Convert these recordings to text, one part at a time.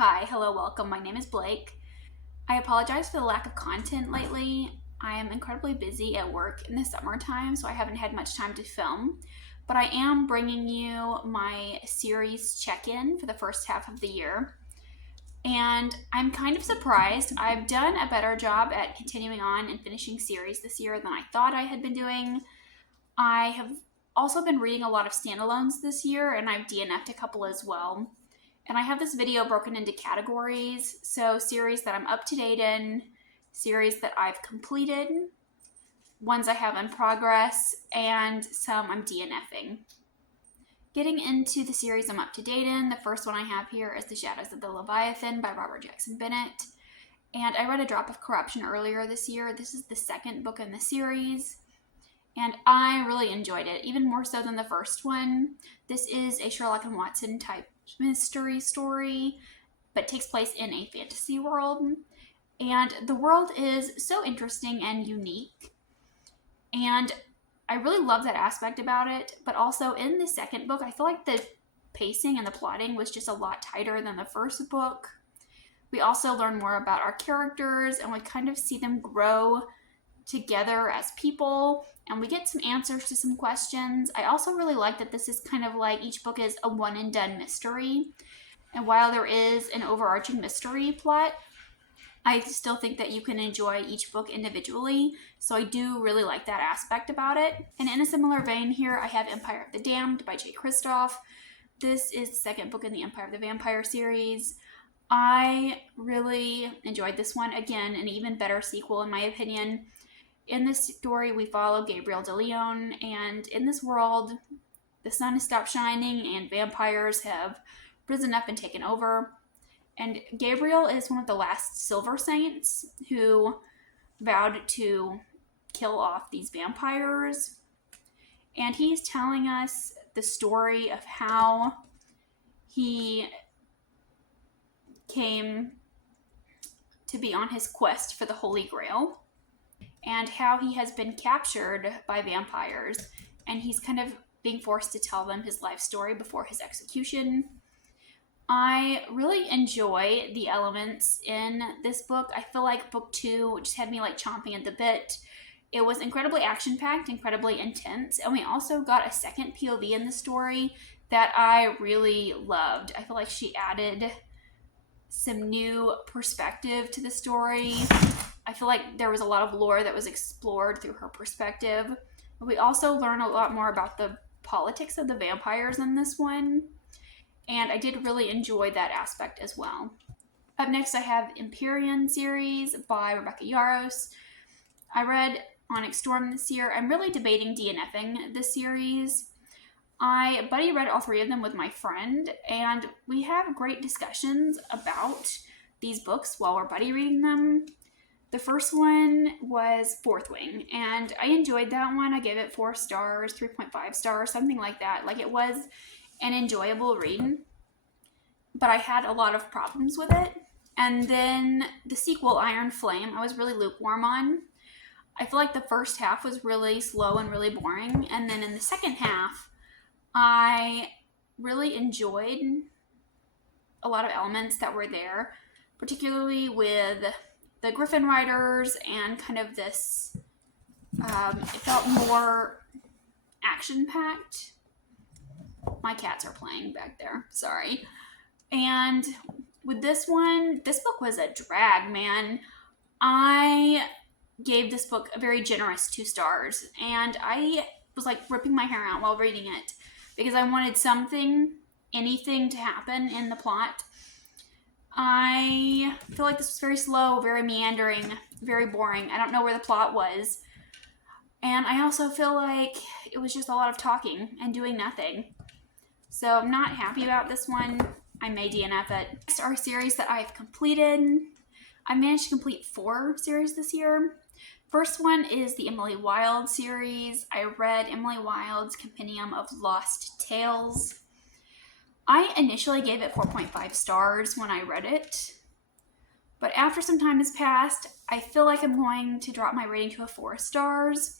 Hi, hello, welcome. My name is Blake. I apologize for the lack of content lately. I am incredibly busy at work in the summertime, so I haven't had much time to film. But I am bringing you my series check-in for the first half of the year. And I'm kind of surprised. I've done a better job at continuing on and finishing series this year than I thought I had been doing. I have also been reading a lot of standalones this year, and I've DNF'd a couple as well. And I have this video broken into categories. So series that I'm up to date in, series that I've completed, ones I have in progress, and some I'm DNFing. Getting into the series I'm up to date in, the first one I have here is The Shadows of the Leviathan by Robert Jackson Bennett. And I read A Drop of Corruption earlier this year. This is the second book in the series. And I really enjoyed it, even more so than the first one. This is a Sherlock and Watson type mystery story, but takes place in a fantasy world. And the world is so interesting and unique. And I really love that aspect about it. But also in the second book, I feel like the pacing and the plotting was just a lot tighter than the first book. We also learn more about our characters, and we kind of see them grow together as people, and we get some answers to some questions. I also really like that this is kind of like each book is a one and done mystery, and while there is an overarching mystery plot, I still think that you can enjoy each book individually, so I do really like that aspect about it. And in a similar vein here, I have Empire of the Damned by Jay Kristoff. This is the second book in the Empire of the Vampire series. I really enjoyed this one. Again, an even better sequel in my opinion. In this story, we follow Gabriel de Leon, and in this world, the sun has stopped shining and vampires have risen up and taken over. And Gabriel is one of the last Silver Saints who vowed to kill off these vampires. And he's telling us the story of how he came to be on his quest for the Holy Grail, and how he has been captured by vampires, and he's kind of being forced to tell them his life story before his execution. I really enjoy the elements in this book. I feel like book 2 just had me like chomping at the bit. It was incredibly action-packed, incredibly intense, and we also got a second POV in the story that I really loved. I feel like she added some new perspective to the story. I feel like there was a lot of lore that was explored through her perspective. We also learn a lot more about the politics of the vampires in this one, and I did really enjoy that aspect as well. Up next, I have Empyrean series by Rebecca Yarros. I read Onyx Storm this year. I'm really debating DNFing this series. I buddy read all 3 of them with my friend, and we have great discussions about these books while we're buddy reading them. The first one was Fourth Wing, and I enjoyed that one. I gave it 4 stars, 3.5 stars, something like that. Like, it was an enjoyable read, but I had a lot of problems with it. And then the sequel, Iron Flame, I was really lukewarm on. I feel like the first half was really slow and really boring, and then in the second half, I really enjoyed a lot of elements that were there, particularly with the Griffin Riders and kind of this, it felt more action-packed. My cats are playing back there, sorry. And with this one, this book was a drag, man. I gave this book a very generous 2 stars, and I was like ripping my hair out while reading it because I wanted anything to happen in the plot. I feel like this was very slow, very meandering, very boring. I don't know where the plot was. And I also feel like it was just a lot of talking and doing nothing. So I'm not happy about this one. I may DNF it. Next are series that I've completed. I managed to complete 4 series this year. First one is the Emily Wilde series. I read Emily Wilde's Compendium of Lost Tales. I initially gave it 4.5 stars when I read it, but after some time has passed, I feel like I'm going to drop my rating to a 4 stars.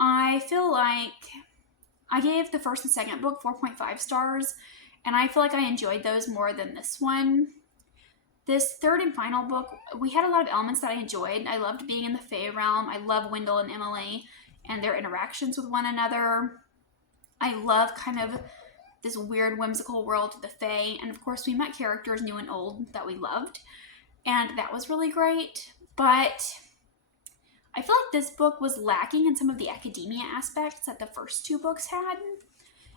I feel like I gave the first and second book 4.5 stars, and I feel like I enjoyed those more than this one. This third and final book, we had a lot of elements that I enjoyed. I loved being in the Fae realm. I love Wendell and Emily and their interactions with one another. I love kind of this weird whimsical world of the Fae. And of course, we met characters new and old that we loved. And that was really great. But I feel like this book was lacking in some of the academia aspects that the first two books had.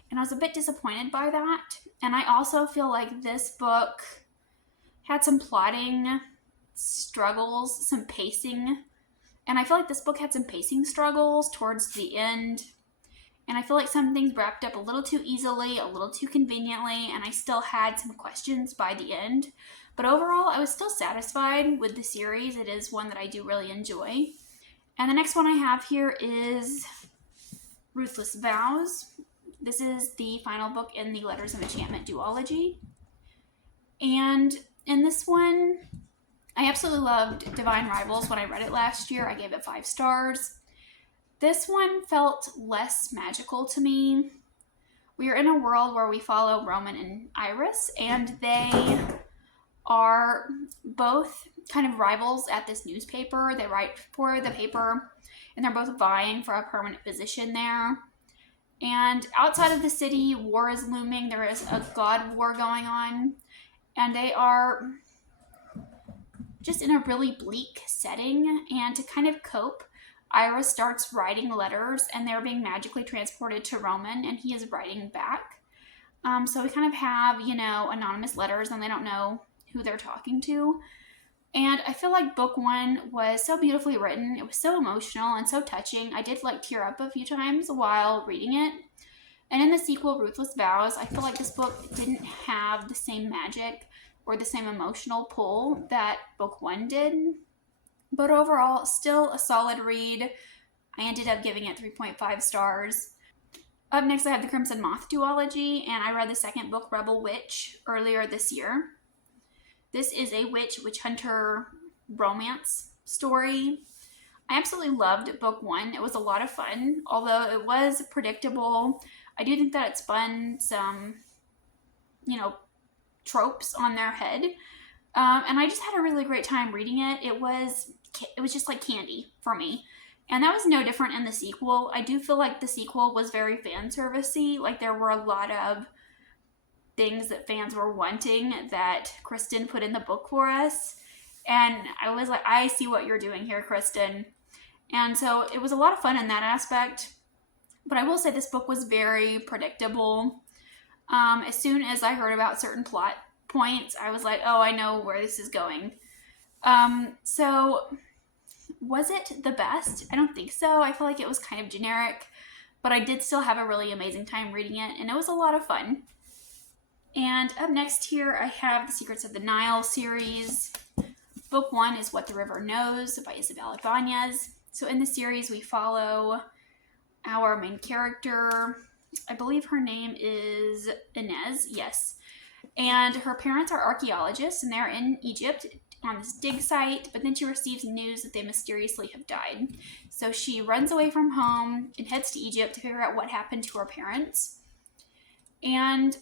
And I was a bit disappointed by that. And I also feel like this book had some plotting struggles, some pacing. And I feel like this book had some pacing struggles towards the end. And I feel like some things wrapped up a little too easily, a little too conveniently, and I still had some questions by the end. But overall, I was still satisfied with the series. It is one that I do really enjoy. And the next one I have here is Ruthless Vows. This is the final book in the Letters of Enchantment duology. And in this one, I absolutely loved Divine Rivals when I read it last year. I gave it 5 stars. This one felt less magical to me. We are in a world where we follow Roman and Iris, and they are both kind of rivals at this newspaper. They write for the paper, and they're both vying for a permanent position there. And outside of the city, war is looming. There is a god war going on, and they are just in a really bleak setting. And to kind of cope, Iris starts writing letters, and they're being magically transported to Roman, and he is writing back. So we kind of have, anonymous letters, and they don't know who they're talking to. And I feel like book 1 was so beautifully written. It was so emotional and so touching. I did tear up a few times while reading it. And in the sequel, Ruthless Vows, I feel like this book didn't have the same magic or the same emotional pull that book 1 did. But overall, still a solid read. I ended up giving it 3.5 stars. Up next, I have the Crimson Moth duology, and I read the second book, Rebel Witch, earlier this year. This is a witch hunter romance story. I absolutely loved book 1. It was a lot of fun, although it was predictable. I do think that it spun some, tropes on their head. And I just had a really great time reading it. It was just like candy for me. And that was no different in the sequel. I do feel like the sequel was very fan servicey. There were a lot of things that fans were wanting that Kristen put in the book for us. And I was like, I see what you're doing here, Kristen. And so it was a lot of fun in that aspect. But I will say this book was very predictable. As soon as I heard about certain plot points, I was like, oh, I know where this is going. So was it the best? I don't think so. I feel like it was kind of generic, but I did still have a really amazing time reading it, and it was a lot of fun. And up next here, I have the Secrets of the Nile series. Book 1 is What the River Knows by Isabel Ibanez. So in the series, we follow our main character. I believe her name is Inez, yes. And her parents are archaeologists, and they're in Egypt on this dig site, but then she receives news that they mysteriously have died. So she runs away from home and heads to Egypt to figure out what happened to her parents. And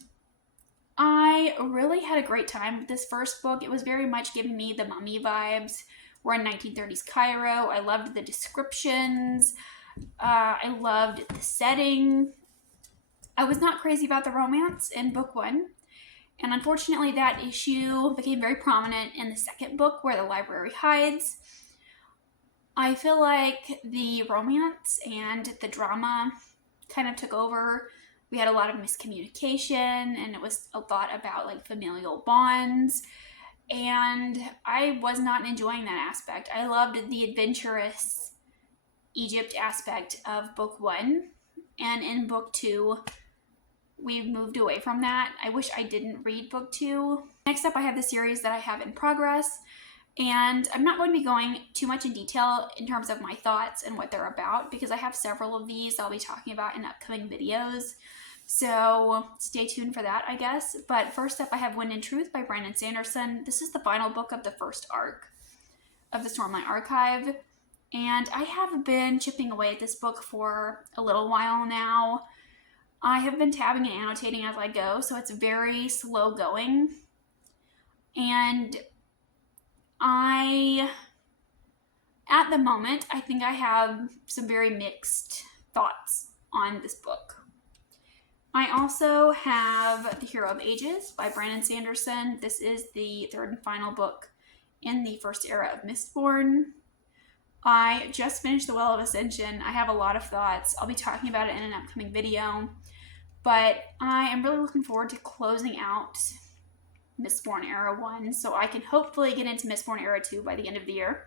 I really had a great time with this first book. It was very much giving me the Mummy vibes. We're in 1930s Cairo. I loved the descriptions. I loved the setting. I was not crazy about the romance in book 1. And unfortunately, that issue became very prominent in the second book, Where the Library Hides. I feel like the romance and the drama kind of took over. We had a lot of miscommunication, and it was a lot about familial bonds. And I was not enjoying that aspect. I loved the adventurous Egypt aspect of book 1. And in book 2, we moved away from that. I wish I didn't read book 2. Next up, I have the series that I have in progress. And I'm not going to be going too much in detail in terms of my thoughts and what they're about, because I have several of these I'll be talking about in upcoming videos. So stay tuned for that, I guess. But first up, I have Wind and Truth by Brandon Sanderson. This is the final book of the first arc of the Stormlight Archive. And I have been chipping away at this book for a little while now. I have been tabbing and annotating as I go, so it's very slow going. And At the moment, I think I have some very mixed thoughts on this book. I also have The Hero of Ages by Brandon Sanderson. This is the third and final book in the first era of Mistborn. I just finished The Well of Ascension. I have a lot of thoughts. I'll be talking about it in an upcoming video. But I am really looking forward to closing out Mistborn Era 1, so I can hopefully get into Mistborn Era 2 by the end of the year.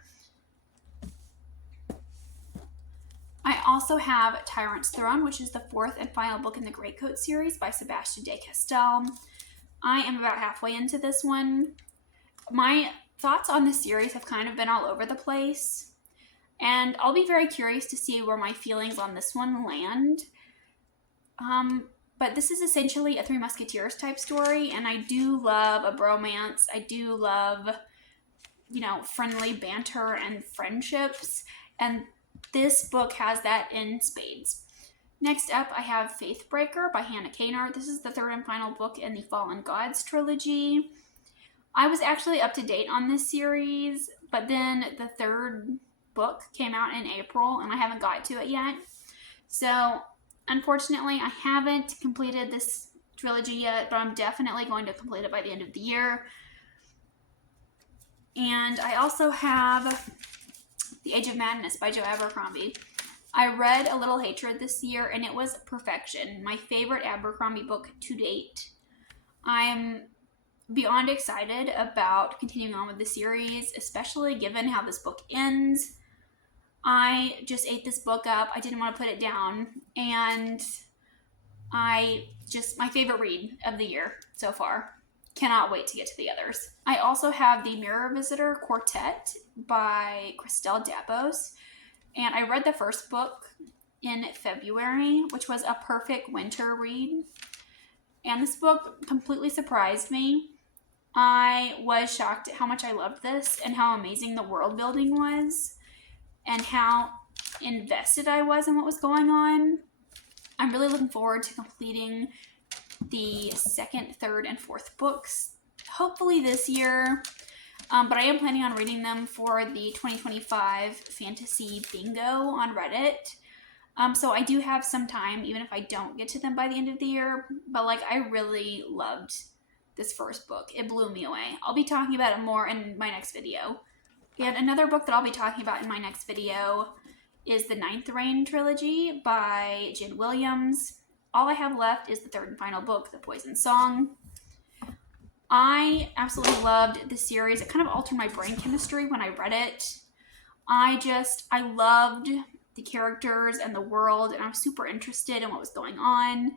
I also have Tyrant's Throne, which is the fourth and final book in the Greatcoat series by Sebastian de Castell. I am about halfway into this one. My thoughts on the series have kind of been all over the place, and I'll be very curious to see where my feelings on this one land. But this is essentially a Three Musketeers type story, and I do love a bromance. I do love, friendly banter and friendships, and this book has that in spades. Next up, I have Faithbreaker by Hannah Kaner. This is the third and final book in the Fallen Gods trilogy. I was actually up to date on this series, but then the third book came out in April, and I haven't got to it yet. So, unfortunately, I haven't completed this trilogy yet, but I'm definitely going to complete it by the end of the year. And I also have The Age of Madness by Joe Abercrombie. I read A Little Hatred this year, and it was perfection. My favorite Abercrombie book to date. I'm beyond excited about continuing on with the series, especially given how this book ends. I just ate this book up. I didn't want to put it down, and my favorite read of the year so far. Cannot wait to get to the others. I also have The Mirror Visitor Quartet by Christelle Dabos, and I read the first book in February, which was a perfect winter read, and this book completely surprised me. I was shocked at how much I loved this and how amazing the world building was and how invested I was in what was going on. I'm really looking forward to completing the second, third, and fourth books, hopefully this year, but I am planning on reading them for the 2025 Fantasy Bingo on Reddit, so I do have some time, even if I don't get to them by the end of the year, but I really loved this first book. It blew me away. I'll be talking about it more in my next video. And another book that I'll be talking about in my next video is the Ninth Reign trilogy by Jen Williams. All I have left is the third and final book, The Poison Song. I absolutely loved this series. It kind of altered my brain chemistry when I read it. I loved the characters and the world, and I was super interested in what was going on.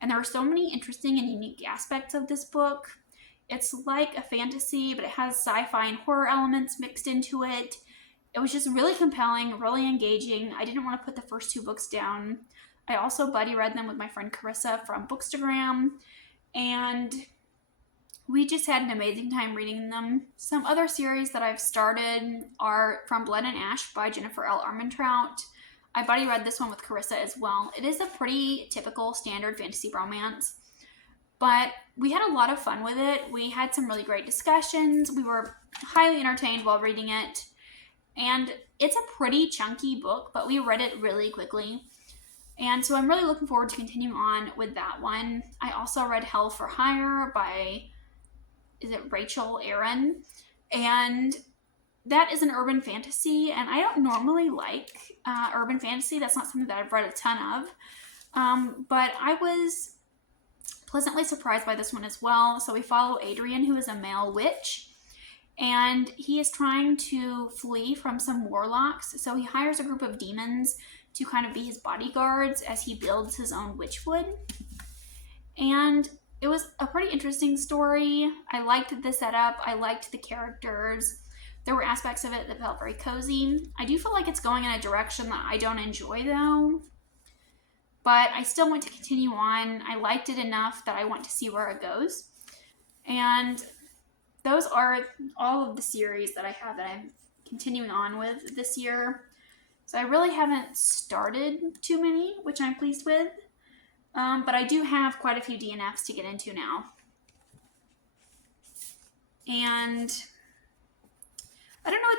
And there were so many interesting and unique aspects of this book. It's like a fantasy, but it has sci-fi and horror elements mixed into it. It was just really compelling, really engaging. I didn't want to put the first two books down. I also buddy read them with my friend Carissa from Bookstagram, and we just had an amazing time reading them. Some other series that I've started are From Blood and Ash by Jennifer L. Armentrout. I buddy read this one with Carissa as well. It is a pretty typical standard fantasy romance, but we had a lot of fun with it. We had some really great discussions. We were highly entertained while reading it, and it's a pretty chunky book, but we read it really quickly. And so I'm really looking forward to continuing on with that one. I also read Hell for Hire by, Rachel Aaron? And that is an urban fantasy, and I don't normally like urban fantasy. That's not something that I've read a ton of. But I was pleasantly surprised by this one as well. So we follow Adrian, who is a male witch, and he is trying to flee from some warlocks. So he hires a group of demons to kind of be his bodyguards as he builds his own witchwood. And it was a pretty interesting story. I liked the setup. I liked the characters. There were aspects of it that felt very cozy. I do feel like it's going in a direction that I don't enjoy, though. But I still want to continue on. I liked it enough that I want to see where it goes. And those are all of the series that I have that I'm continuing on with this year. So I really haven't started too many, which I'm pleased with. But I do have quite a few DNFs to get into now. And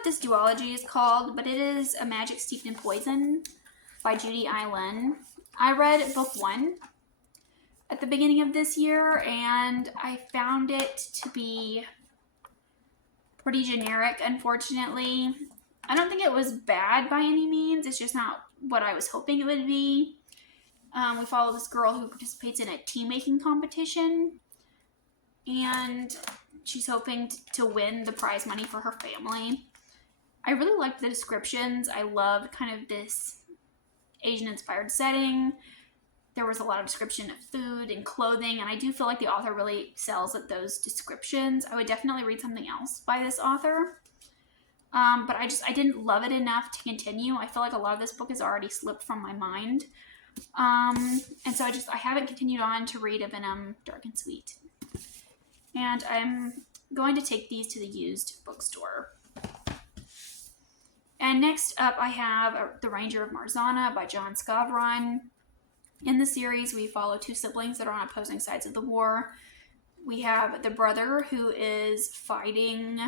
this duology is called, but it is A Magic Steeped in Poison by Judy Lin. I read book 1 at the beginning of this year, and I found it to be pretty generic, unfortunately. I don't think it was bad by any means. It's just not what I was hoping it would be. We follow this girl who participates in a tea making competition, and she's hoping to win the prize money for her family. I really liked the descriptions. I loved kind of this Asian-inspired setting. There was a lot of description of food and clothing, and I do feel like the author really sells at those descriptions. I would definitely read something else by this author. But I didn't love it enough to continue. I feel like a lot of this book has already slipped from my mind. And so I haven't continued on to read A Venom Dark and Sweet. And I'm going to take these to the used bookstore. And next up I have The Ranger of Marzana by John Scavron. In the series, we follow 2 siblings that are on opposing sides of the war. We have the brother who is fighting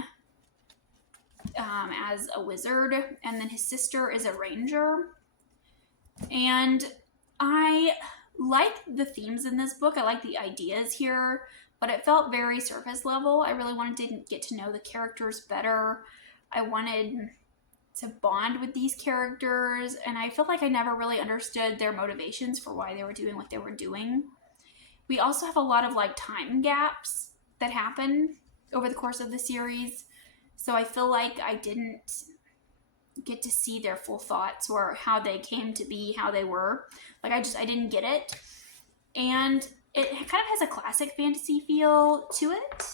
as a wizard, and then his sister is a ranger. And I like the themes in this book. I like the ideas here, but it felt very surface level. I really wanted to get to know the characters better. I wanted to bond with these characters, and I felt like I never really understood their motivations for why they were doing what they were doing. We also have a lot of time gaps that happen over the course of the series, so I feel like I didn't get to see their full thoughts or how they came to be how they were. I didn't get it, and it kind of has a classic fantasy feel to it.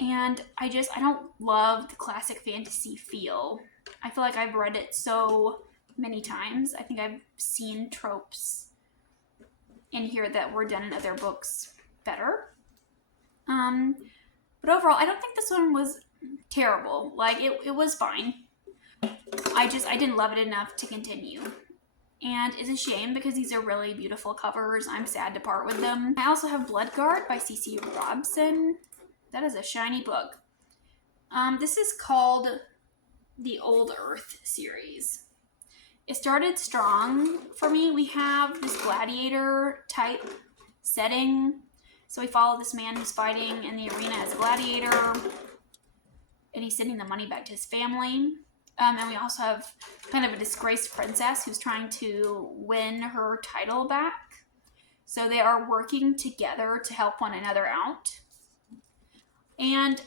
And I don't love the classic fantasy feel. I feel like I've read it so many times. I think I've seen tropes in here that were done in other books better. But overall, I don't think this one was terrible. It was fine. I didn't love it enough to continue. And it's a shame because these are really beautiful covers. I'm sad to part with them. I also have Bloodguard by C.C. Robson. That is a shiny book. This is called the Old Earth series. It started strong for me. We have this gladiator type setting. So we follow this man who's fighting in the arena as a gladiator, and he's sending the money back to his family. And we also have kind of a disgraced princess who's trying to win her title back. So they are working together to help one another out. And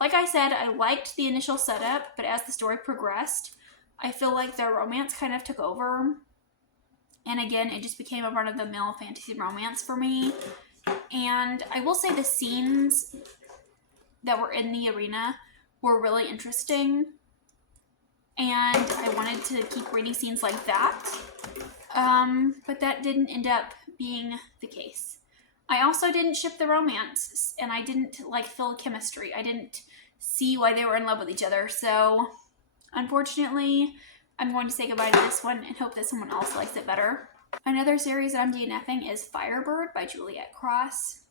like I said, I liked the initial setup, but as the story progressed, I feel like their romance kind of took over. And again, it just became a run-of-the-mill fantasy romance for me. And I will say the scenes that were in the arena were really interesting. And I wanted to keep reading scenes like that. But that didn't end up being the case. I also didn't ship the romance, and I didn't feel chemistry. I didn't see why they were in love with each other. So, unfortunately, I'm going to say goodbye to this one and hope that someone else likes it better. Another series that I'm DNFing is Firebird by Juliet Cross.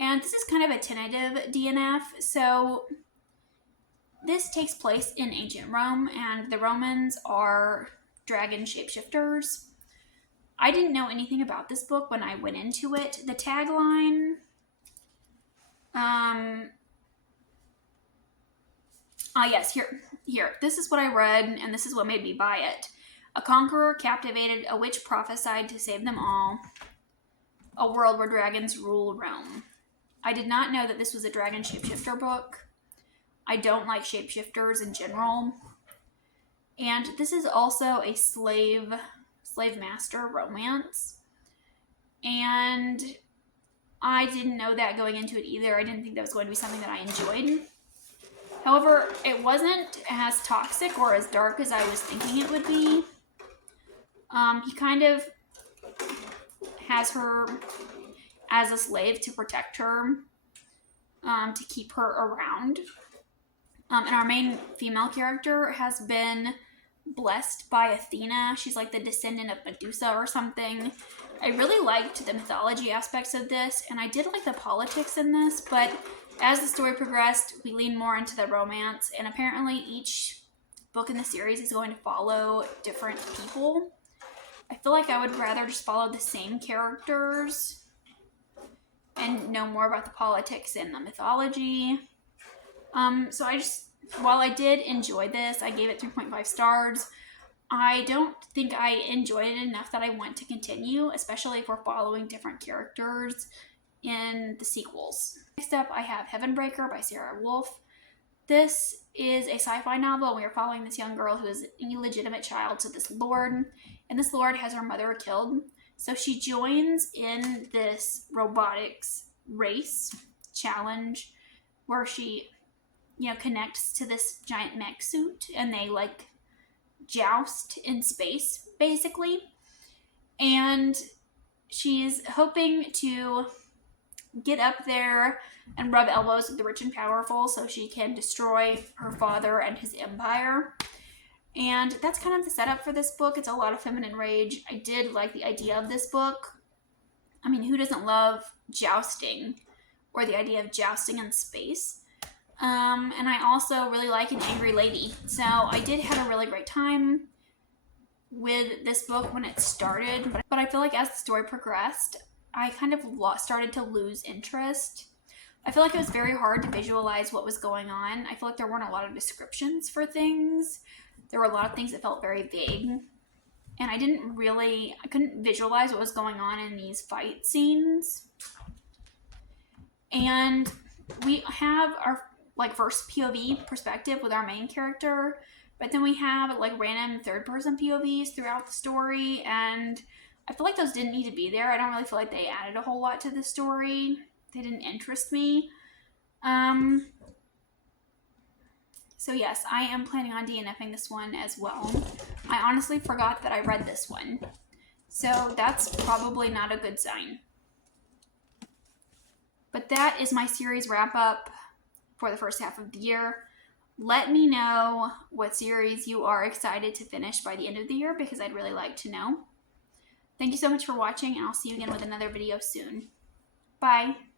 And this is kind of a tentative DNF. So, this takes place in ancient Rome, and the Romans are dragon shapeshifters. I didn't know anything about this book when I went into it. The tagline, yes, here. This is what I read, and this is what made me buy it. A conqueror captivated, a witch prophesied to save them all. A world where dragons rule Rome. I did not know that this was a dragon shapeshifter book. I don't like shapeshifters in general. And this is also a slave master romance, and I didn't know that going into it either. I didn't think that was going to be something that I enjoyed. However, it wasn't as toxic or as dark as I was thinking it would be. He kind of has her as a slave to protect her, to keep her around. And our main female character has been blessed by Athena. She's like the descendant of Medusa or something. I really liked the mythology aspects of this, and I did like the politics in this, but As the story progressed, we leaned more into the romance, and apparently each book in the series is going to follow different people. I feel like I would rather just follow the same characters and know more about the politics and the mythology. So while I did enjoy this, I gave it 3.5 stars. I don't think I enjoyed it enough that I want to continue, especially if we're following different characters in the sequels. Next up, I have Heavenbreaker by Sarah Wolf. This is a sci-fi novel. We are following this young girl who is an illegitimate child to this lord, and this lord has her mother killed. So she joins in this robotics race challenge where she, connects to this giant mech suit, and they joust in space, basically. And she's hoping to get up there and rub elbows with the rich and powerful so she can destroy her father and his empire. And that's kind of the setup for this book. It's a lot of feminine rage. I did like the idea of this book. I mean, who doesn't love jousting or the idea of jousting in space? And I also really like an angry lady. So I did have a really great time with this book when it started. But I feel like as the story progressed, I kind of started to lose interest. I feel like it was very hard to visualize what was going on. I feel like there weren't a lot of descriptions for things. There were a lot of things that felt very vague. And I couldn't visualize what was going on in these fight scenes. And we have our first POV perspective with our main character, but then we have random third person POVs throughout the story, and I feel like those didn't need to be there. I don't really feel like they added a whole lot to the story. They didn't interest me. So yes, I am planning on DNFing this one as well. I honestly forgot that I read this one, so that's probably not a good sign. But that is my series wrap up for the first half of the year. Let me know what series you are excited to finish by the end of the year, because I'd really like to know. Thank you so much for watching, and I'll see you again with another video soon. Bye!